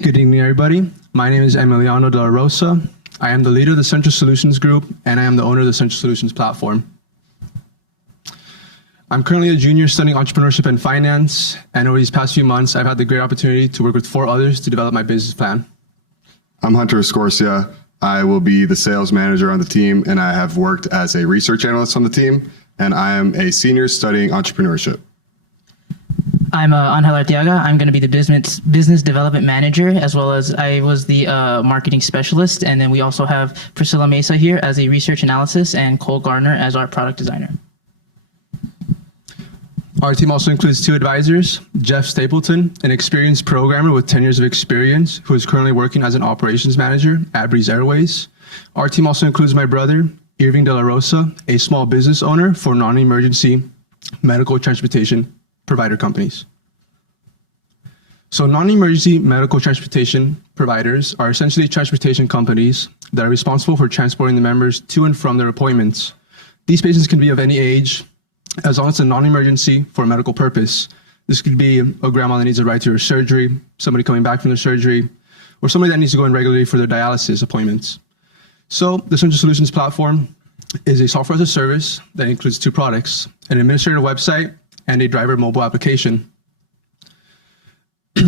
Good evening, everybody. My name is Emiliano de la Rosa. I am the leader of the Central Solutions Group, and I am the owner of the Central Solutions platform. I'm currently a junior studying entrepreneurship and finance, and over these past few months, I've had the great opportunity to work with 4 others to develop my business plan. I'm Hunter Escorcia. I will be the sales manager on the team, and I have worked as a research analyst on the team, and I am a senior studying entrepreneurship. I'm Angel Arteaga. I'm going to be the business development manager, as well as I was the marketing specialist. And then we also have Priscilla Mesa here as a research analysis and Cole Gardner as our product designer. Our team also includes 2 advisors, Jeff Stapleton, an experienced programmer with 10 years of experience, who is currently working as an operations manager at Breeze Airways. Our team also includes my brother, Irving de la Rosa, a small business owner for non-emergency medical transportation provider companies. So non-emergency medical transportation providers are essentially transportation companies that are responsible for transporting the members to and from their appointments. These patients can be of any age, as long as it's a non-emergency for a medical purpose. This could be a grandma that needs a ride to her surgery, somebody coming back from their surgery, or somebody that needs to go in regularly for their dialysis appointments. So the Central Solutions platform is a software as a service that includes 2 products, an administrative website and a driver mobile application.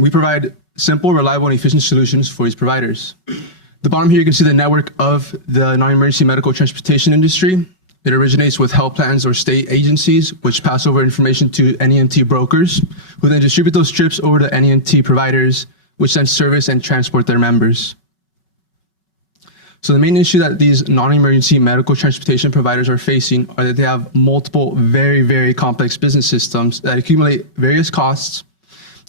We provide simple, reliable, and efficient solutions for these providers. The bottom here, you can see the network of the non-emergency medical transportation industry. It originates with health plans or state agencies, which pass over information to NEMT brokers, who then distribute those trips over to NEMT providers, which then service and transport their members. So the main issue that these non-emergency medical transportation providers are facing are that they have multiple very, very complex business systems that accumulate various costs,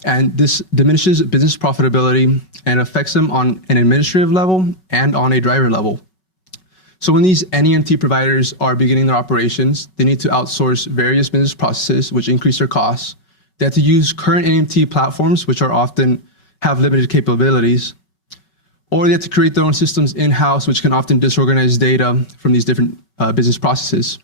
and this diminishes business profitability and affects them on an administrative level and on a driver level. So when these NEMT providers are beginning their operations, they need to outsource various business processes, which increase their costs. They have to use current NEMT platforms, which are often have limited capabilities, or they have to create their own systems in-house, which can often disorganize data from these different business processes.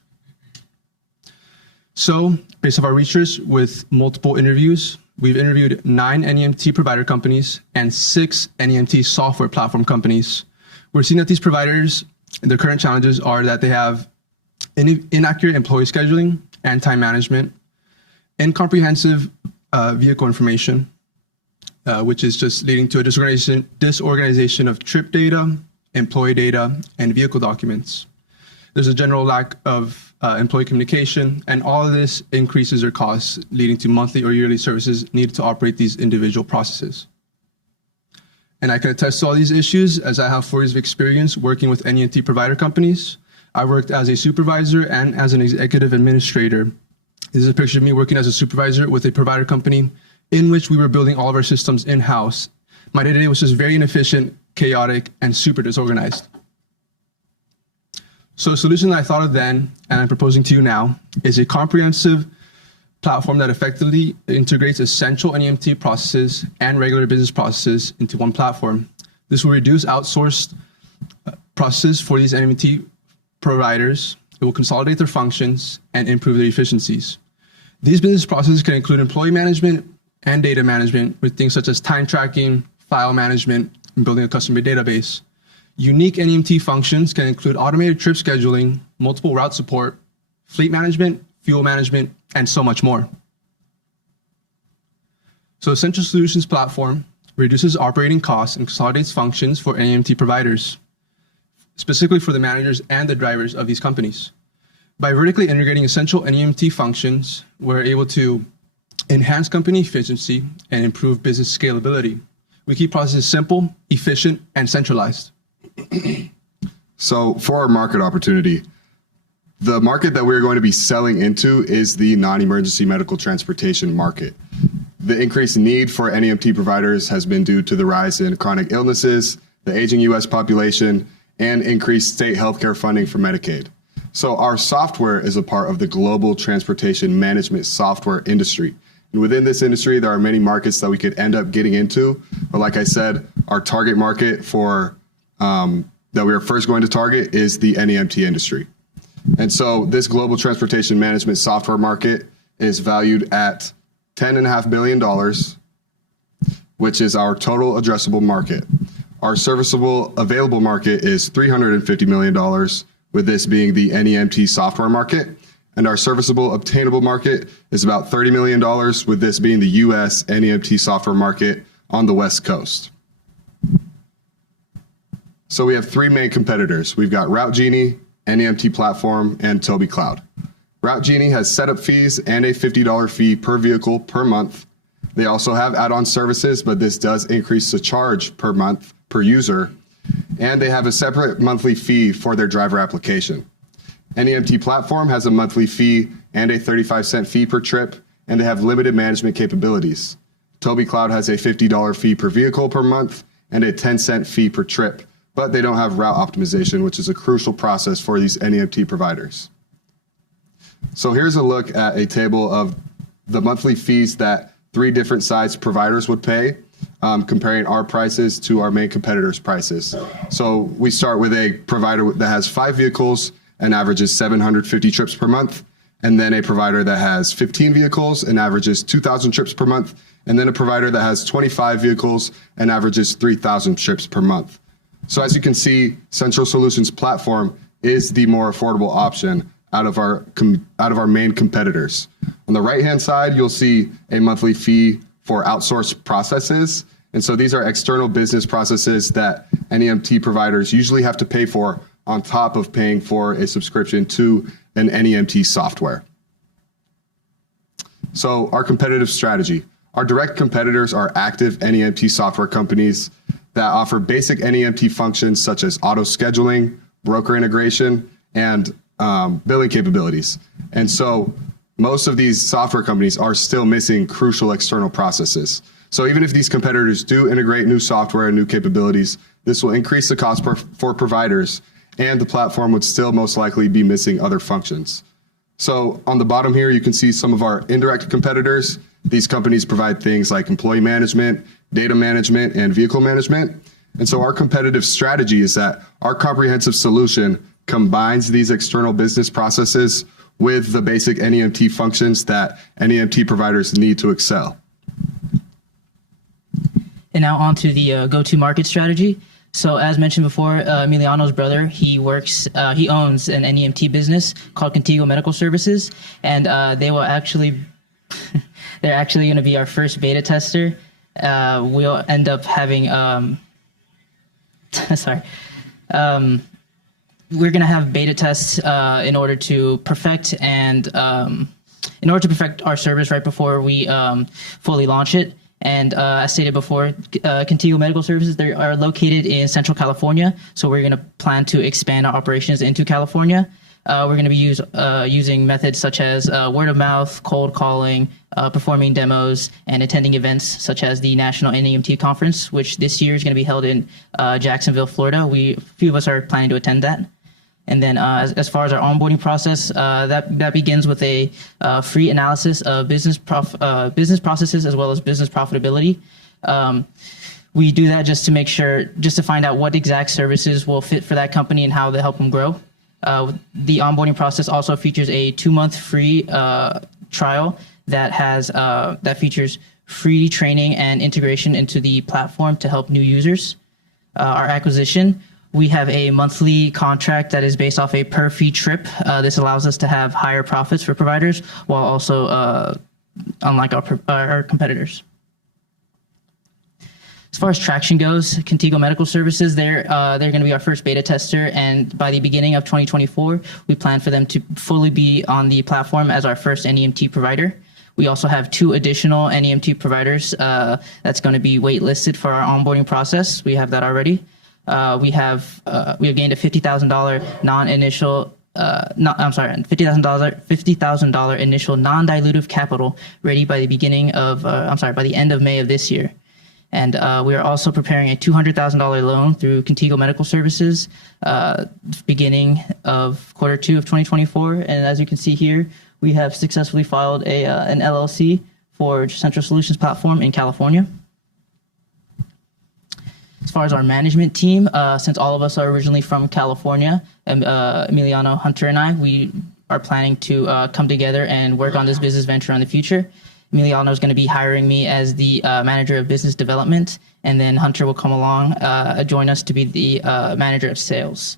So based off our research with multiple interviews, we've interviewed 9 NEMT provider companies and 6 NEMT software platform companies. We're seeing that these providers, their current challenges are that they have inaccurate employee scheduling and time management, incomprehensive vehicle information, which is just leading to a disorganization of trip data, employee data, and vehicle documents. There's a general lack of employee communication, and all of this increases their costs, leading to monthly or yearly services needed to operate these individual processes. And I can attest to all these issues, as I have 4 years of experience working with NEMT provider companies. I worked as a supervisor and as an executive administrator. This is a picture of me working as a supervisor with a provider company in which we were building all of our systems in-house. My day-to-day was just very inefficient, chaotic, and super disorganized. So the solution that I thought of then, and I'm proposing to you now, is a comprehensive platform that effectively integrates essential NEMT processes and regular business processes into one platform. This will reduce outsourced processes for these NEMT providers. It will consolidate their functions and improve their efficiencies. These business processes can include employee management and data management with things such as time tracking, file management, and building a customer database. Unique NEMT functions can include automated trip scheduling, multiple route support, fleet management, fuel management, and so much more. So the Central Solutions platform reduces operating costs and consolidates functions for NEMT providers, specifically for the managers and the drivers of these companies. By vertically integrating essential NEMT functions, we're able to enhance company efficiency and improve business scalability. We keep processes simple, efficient, and centralized. So for our market opportunity, the market that we're going to be selling into is the non-emergency medical transportation market. The increased need for NEMT providers has been due to the rise in chronic illnesses, the aging U.S. population, and increased state healthcare funding for Medicaid. So our software is a part of the global transportation management software industry. And within this industry, there are many markets that we could end up getting into. But like I said, our target market for that we are first going to target is the NEMT industry. And so this global transportation management software market is valued at $10.5 billion. which is our total addressable market. Our serviceable available market is $350 million, with this being the NEMT software market. And our serviceable obtainable market is about $30 million, with this being the US NEMT software market on the West Coast. So we have three main competitors. We've got RouteGenie, NEMT Platform, and Tobii Cloud. RouteGenie has setup fees and a $50 fee per vehicle per month. They also have add-on services, but this does increase the charge per month per user. And they have a separate monthly fee for their driver application. NEMT Platform has a monthly fee and a 35-cent fee per trip, and they have limited management capabilities. Tobii Cloud has a $50 fee per vehicle per month and a 10-cent fee per trip, but they don't have route optimization, which is a crucial process for these NEMT providers. So here's a look at a table of the monthly fees that three different size providers would pay, comparing our prices to our main competitors' prices. So we start with a provider that has 5 vehicles and averages 750 trips per month, and then a provider that has 15 vehicles and averages 2,000 trips per month, and then a provider that has 25 vehicles and averages 3,000 trips per month. So as you can see, Central Solutions Platform is the more affordable option out of our main competitors. On the right-hand side, you'll see a monthly fee for outsourced processes. And so these are external business processes that NEMT providers usually have to pay for on top of paying for a subscription to an NEMT software. So our competitive strategy. Our direct competitors are active NEMT software companies that offer basic NEMT functions such as auto scheduling, broker integration, and billing capabilities. And so most of these software companies are still missing crucial external processes. So even if these competitors do integrate new software and new capabilities, this will increase the cost for providers, and the platform would still most likely be missing other functions. So on the bottom here, you can see some of our indirect competitors. These companies provide things like employee management, data management, and vehicle management. And so our competitive strategy is that our comprehensive solution combines these external business processes with the basic NEMT functions that NEMT providers need to excel. And now on to the go-to-market strategy. So as mentioned before, Emiliano's brother, he owns an NEMT business called Contigo Medical Services, and they're actually going to be our first beta tester. We'll end up having, we're going to have beta tests in order to perfect our service right before we fully launch it. And as stated before, Contigo Medical Services, they are located in Central California. So we're going to plan to expand our operations into California. We're going to be using methods such as word of mouth, cold calling, performing demos, and attending events such as the National NEMT Conference, which this year is going to be held in Jacksonville, Florida. A few of us are planning to attend that. And then as far as our onboarding process, that begins with a free analysis of business processes as well as business profitability. We do that just to find out what exact services will fit for that company and how they help them grow. The onboarding process also features a 2-month free trial that features free training and integration into the platform to help new users. Our acquisition. We have a monthly contract that is based off a per fee trip. This allows us to have higher profits for providers while also unlike our competitors. As far as traction goes, Contigo Medical Services, they're going to be our first beta tester, and by the beginning of 2024, we plan for them to fully be on the platform as our first NEMT provider. We also have 2 additional NEMT providers that's going to be waitlisted for our onboarding process. We have that already. We have gained a $50,000 $50,000 initial non-dilutive capital ready by the end of May of this year. And we are also preparing a $200,000 loan through Contigo Medical Services beginning of Q2 of 2024. And as you can see here, we have successfully filed an LLC for Central Solutions Platform in California. As far as our management team, since all of us are originally from California, Emiliano, Hunter, and we are planning to come together and work on this business venture in the future. Emiliano is going to be hiring me as the manager of business development, and then Hunter will come along, join us to be the manager of sales.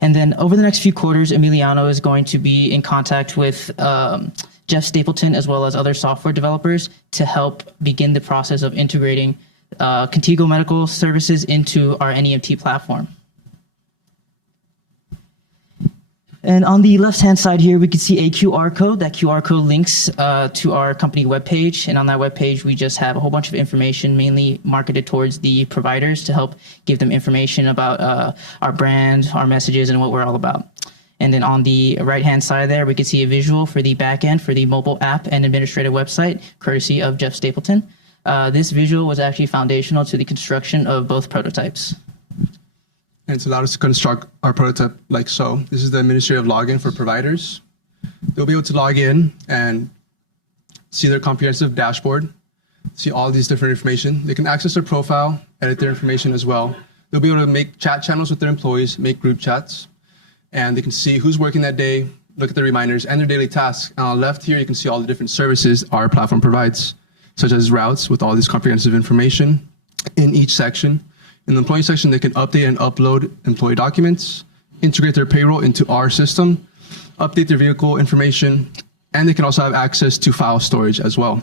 And then over the next few quarters, Emiliano is going to be in contact with Jeff Stapleton as well as other software developers to help begin the process of integrating Contigo Medical Services into our NEMT platform. And on the left-hand side here, we can see a QR code. That QR code links to our company webpage. And on that webpage, we just have a whole bunch of information, mainly marketed towards the providers to help give them information about our brand, our messages, and what we're all about. And then on the right-hand side there, we can see a visual for the backend for the mobile app and administrative website, courtesy of Jeff Stapleton. This visual was actually foundational to the construction of both prototypes. And it's allowed us to construct our prototype like so. This is the administrative login for providers. They'll be able to log in and see their comprehensive dashboard, see all these different information. They can access their profile, edit their information as well. They'll be able to make chat channels with their employees, make group chats, and they can see who's working that day, look at the reminders and their daily tasks. And on the left here, you can see all the different services our platform provides, such as routes with all this comprehensive information in each section. In the employee section, they can update and upload employee documents, integrate their payroll into our system, update their vehicle information, and they can also have access to file storage as well.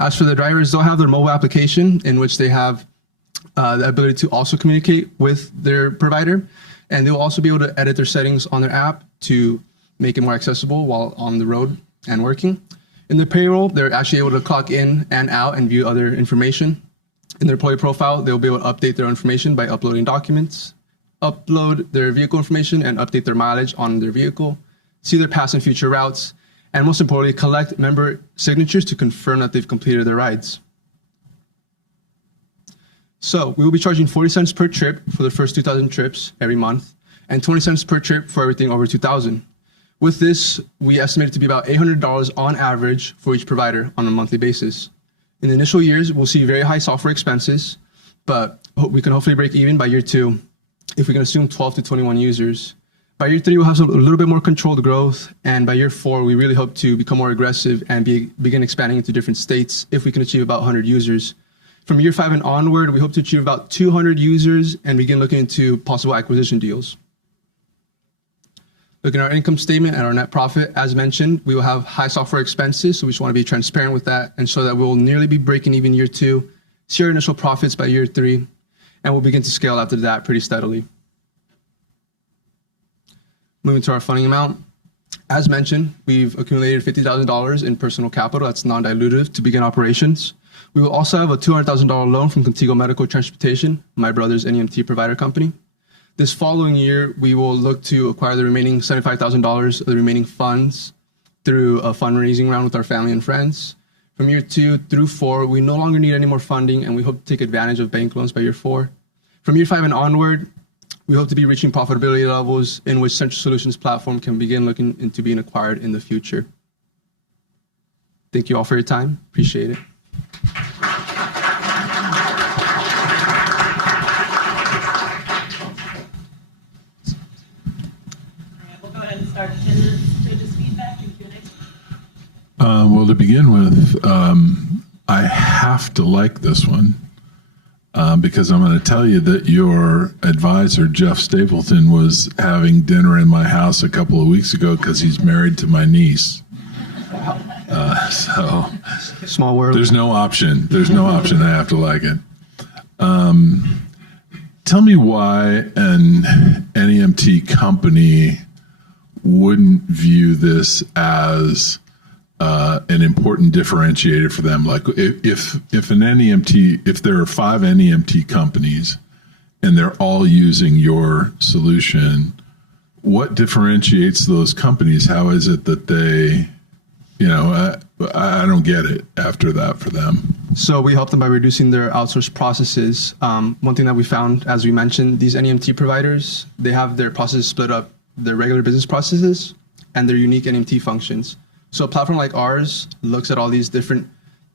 As for the drivers, they'll have their mobile application in which they have the ability to also communicate with their provider, and they'll also be able to edit their settings on their app to make it more accessible while on the road and working. In the payroll, they're actually able to clock in and out and view other information. In their employee profile, they'll be able to update their information by uploading documents, upload their vehicle information and update their mileage on their vehicle, see their past and future routes, and most importantly, collect member signatures to confirm that they've completed their rides. So we will be charging 40 cents per trip for the first 2,000 trips every month and 20 cents per trip for everything over 2,000. With this, we estimate it to be about $800 on average for each provider on a monthly basis. In the initial years, we'll see very high software expenses, but we can hopefully break even by year 2 if we can assume 12 to 21 users. By year 3, we'll have a little bit more controlled growth, and by year 4, we really hope to become more aggressive and begin expanding into different states if we can achieve about 100 users. From year 5 and onward, we hope to achieve about 200 users and begin looking into possible acquisition deals. Looking at our income statement and our net profit, as mentioned, we will have high software expenses, so we just want to be transparent with that and show that we'll nearly be breaking even year 2, see our initial profits by year 3, and we'll begin to scale after that pretty steadily. Moving to our funding amount. As mentioned, we've accumulated $50,000 in personal capital that's non-dilutive to begin operations. We will also have a $200,000 loan from Contigo Medical Transportation, my brother's NEMT provider company. This following year, we will look to acquire the remaining $75,000 of the remaining funds through a fundraising round with our family and friends. From year 2 through 4, we no longer need any more funding, and we hope to take advantage of bank loans by year 4. From year 5 and onward, we hope to be reaching profitability levels in which Central Solutions platform can begin looking into being acquired in the future. Thank you all for your time. Appreciate it. Start attendance feedback and Q&A. Well, to begin with, I have to like this one because I'm going to tell you that your advisor, Jeff Stapleton, was having dinner in my house a couple of weeks ago because he's married to my niece. So Small world. there's no option. There's no option. I have to like it. Tell me why an NEMT company wouldn't view this as an important differentiator for them. Like if an NEMT, if there are 5 NEMT companies and they're all using your solution, what differentiates those companies? How is it that they, I don't get it after that for them. So we help them by reducing their outsourced processes. One thing that we found, as we mentioned, these NEMT providers, they have their processes split up, their regular business processes and their unique NEMT functions. So a platform like ours looks at all these different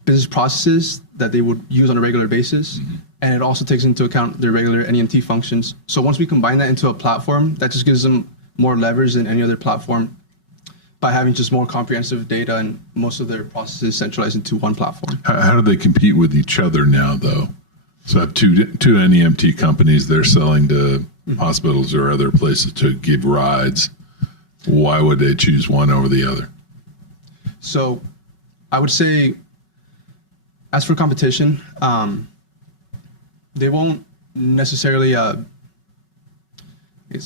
business processes that they would use on a regular basis, and it also takes into account their regular NEMT functions. So once we combine that into a platform, that just gives them more leverage than any other platform by having just more comprehensive data and most of their processes centralized into one platform. How do they compete with each other now, though? So I have two NEMT companies. They're selling to hospitals or other places to give rides. Why would they choose one over the other? So I would say, as for competition, they won't necessarily.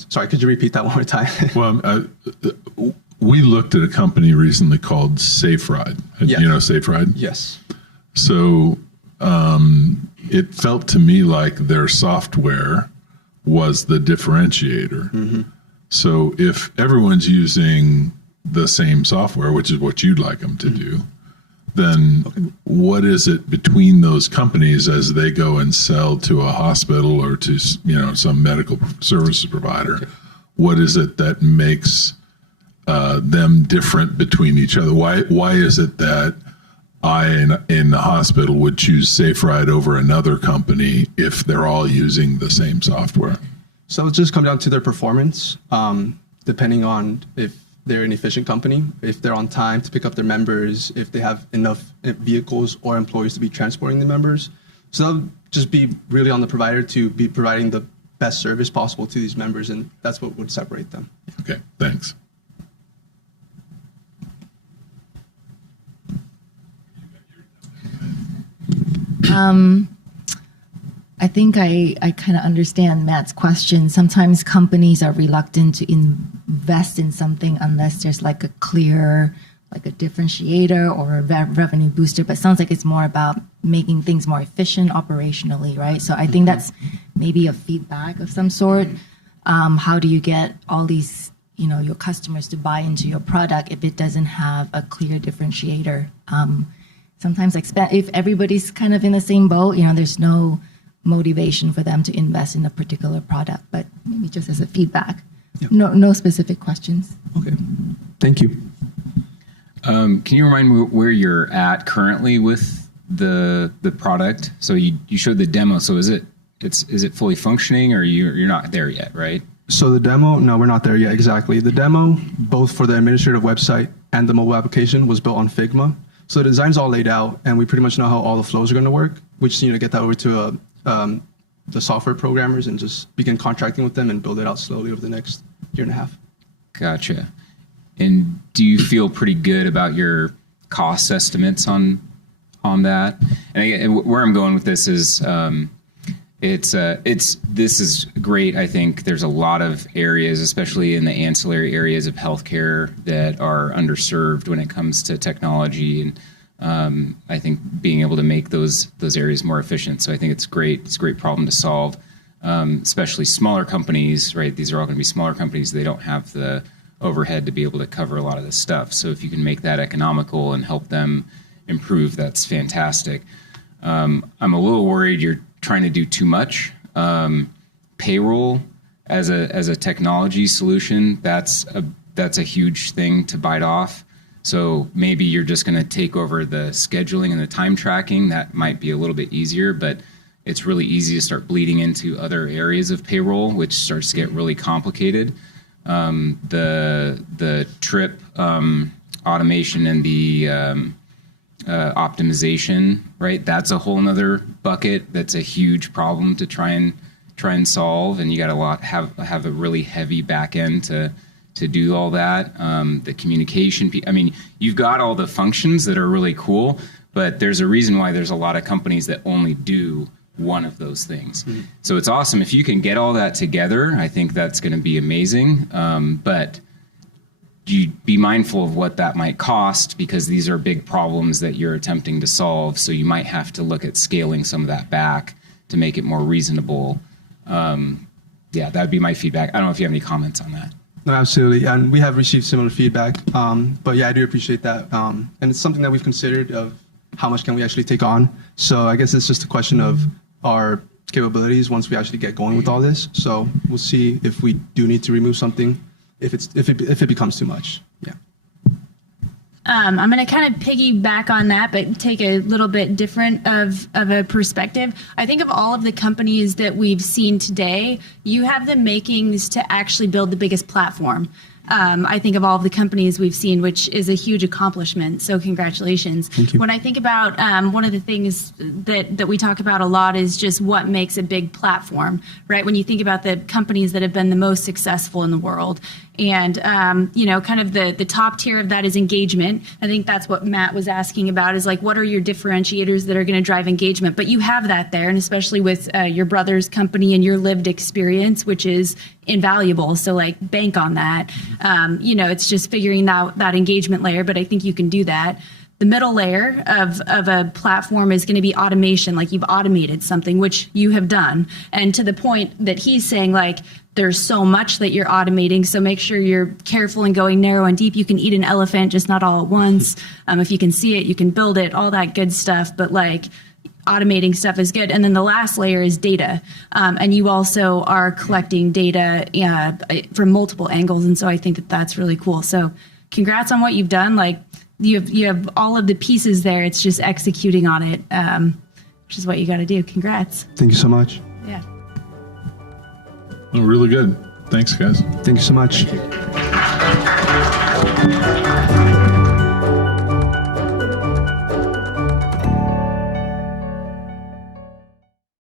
Sorry, could you repeat that one more time? Well, we looked at a company recently called SafeRide. Yes. You know SafeRide? Yes. So it felt to me like their software was the differentiator. So if everyone's using the same software, which is what you'd like them to do, then what is it between those companies as they go and sell to a hospital or to some medical services provider? What is it that makes them different between each other? Why is it that I in the hospital would choose SafeRide over another company if they're all using the same software? So it'll just come down to their performance, depending on if they're an efficient company, if they're on time to pick up their members, if they have enough vehicles or employees to be transporting the members. So that'll just be really on the provider to be providing the best service possible to these members, and that's what would separate them. Okay, thanks. I think I kind of understand Matt's question. Sometimes companies are reluctant to invest in something unless there's like a clear, like a differentiator or a revenue booster. But it sounds like it's more about making things more efficient operationally, right? So I think that's maybe a feedback of some sort. How do you get all these, your customers to buy into your product if it doesn't have a clear differentiator? Sometimes if everybody's kind of in the same boat, there's no motivation for them to invest in a particular product, but maybe just as a feedback. Yep. No specific questions. Okay, thank you. Can you remind me where you're at currently with the product? So you showed the demo. So is it fully functioning, or you're not there yet, right? So the demo, no, we're not there yet, exactly. The demo, both for the administrative website and the mobile application, was built on Figma. So the design's all laid out, and we pretty much know how all the flows are going to work. We just need to get that over to the software programmers and just begin contracting with them and build it out slowly over the next year and a half. Gotcha. And do you feel pretty good about your cost estimates on that? And where I'm going with this is, this is great. I think there's a lot of areas, especially in the ancillary areas of healthcare, that are underserved when it comes to technology, and I think being able to make those areas more efficient. So I think it's great. It's a great problem to solve, especially smaller companies, right? These are all going to be smaller companies. They don't have the overhead to be able to cover a lot of this stuff. So if you can make that economical and help them improve, that's fantastic. I'm a little worried you're trying to do too much. Payroll as a technology solution, that's a huge thing to bite off. So maybe you're just going to take over the scheduling and the time tracking. That might be a little bit easier, but it's really easy to start bleeding into other areas of payroll, which starts to get really complicated. The trip automation and the optimization, right? That's a whole nother bucket. That's a huge problem to try and solve, and you got to have a really heavy back end to do all that. The communication, you've got all the functions that are really cool, but there's a reason why there's a lot of companies that only do one of those things. Mm-hmm. So it's awesome if you can get all that together. I think that's going to be amazing. But you be mindful of what that might cost, because these are big problems that you're attempting to solve. So you might have to look at scaling some of that back to make it more reasonable. That'd be my feedback. I don't know if you have any comments on that. No, absolutely. And we have received similar feedback. But yeah, I do appreciate that. And it's something that we've considered of how much can we actually take on. So I guess it's just a question of our capabilities once we actually get going with all this. So we'll see if we do need to remove something, if it becomes too much. Yeah. I'm going to kind of piggyback on that, but take a little bit different of a perspective. I think of all of the companies that we've seen today, you have the makings to actually build the biggest platform. I think of all of the companies we've seen, which is a huge accomplishment. So congratulations. Thank you. When I think about one of the things that we talk about a lot is just what makes a big platform, right? When you think about the companies that have been the most successful in the world, and kind of the top tier of that is engagement. I think that's what Matt was asking about, is like, what are your differentiators that are going to drive engagement? But you have that there, and especially with your brother's company and your lived experience, which is invaluable. So like, bank on that. It's just figuring out that engagement layer, but I think you can do that. The middle layer of a platform is going to be automation, like you've automated something, which you have done. And to the point that he's saying, like, there's so much that you're automating, so make sure you're careful and going narrow and deep. You can eat an elephant, just not all at once. If you can see it, you can build it, all that good stuff. But like, automating stuff is good. And then the last layer is data. And you also are collecting data from multiple angles. And so I think that that's really cool. So congrats on what you've done. Like, you have all of the pieces there. It's just executing on it, which is what you got to do. Congrats. Thank you so much. Yeah. Oh, really good. Thanks, guys. Thank you so much. Thank you.